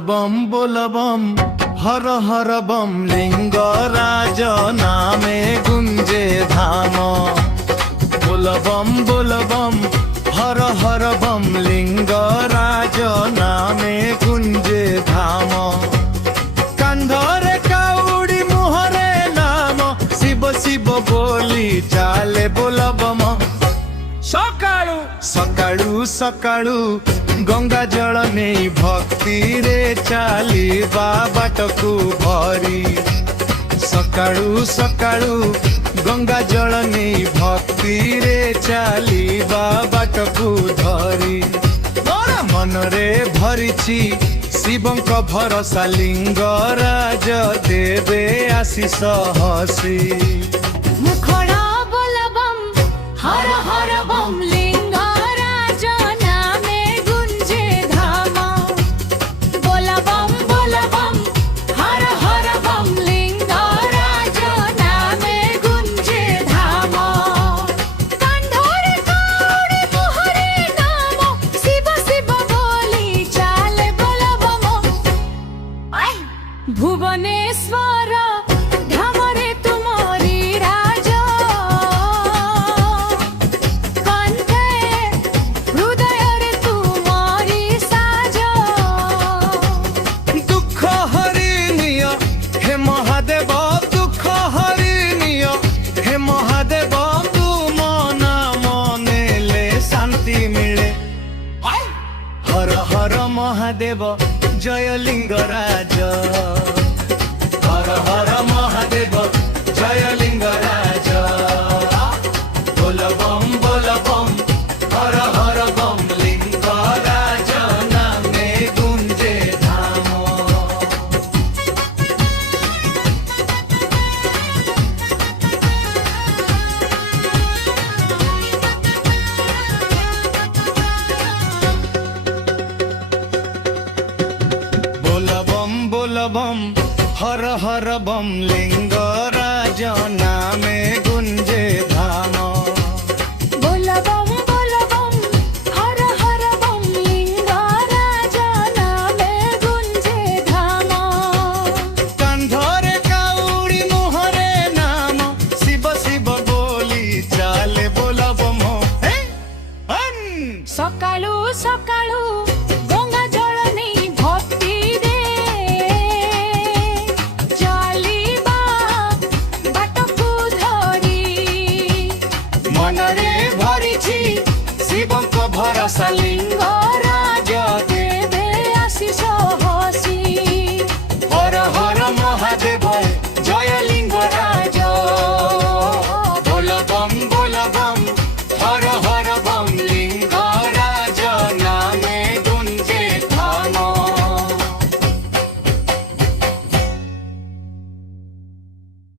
बोलबम हर हर बम लिंगराज नामे गुंजे धाम। बोलबम हर हर बम लिंगराज नामे गुंजे धाम। कंधरे काउड़ी मुहरे नाम शिव शिव बोली चाले बोलबम। सकाळू सकाळू सकाळू गंगा जल नहीं भक्ति रे चालिबा बाटकू भरी। सकाळू सकाळू गंगा जल नहीं भक्ति रे चालिबा बाटकू धरी। मोर मन रे भरिछि शिवंक भरोसा लिंगराज देवे आशीष हसी। मुखड़ा बोलबम हर हर बम लिंगराज नामे गुंजे धाम। बोलबम हर हर बम लिंगराज नामे गुंजे धाम। कंधरे काउड़ी मुहरे नाम शिव शिव बोली चाले बोलबम। भुवनेश्वर धामरे तुमरी राज। कंठे हृदय रे तुमरी साज। दुख हरिनिय हे महादेव दुख हरिनिय हे महादेव तू मना मने ले शांति मिले। हर हर महादेव जय लिंगराज। हर हर महादेव जय लिंगराज। बोलबम हर हर बम लिंगराज नामे गुंजे धाम। बोलबम हर हर बम लिंगराज नामे गुंजे धाम। बोलबम हर हर बम लिंगराज नामे गुंजे धाम। कंधरे काउड़ी मुहरे नाम शिव शिव बोली चाले बोलबम। सकाळू सकाळू गंगा जल नहीं भक्ति रे चालिबा बाटकू धरी। मन रे भरिछि शिवंक भरोसा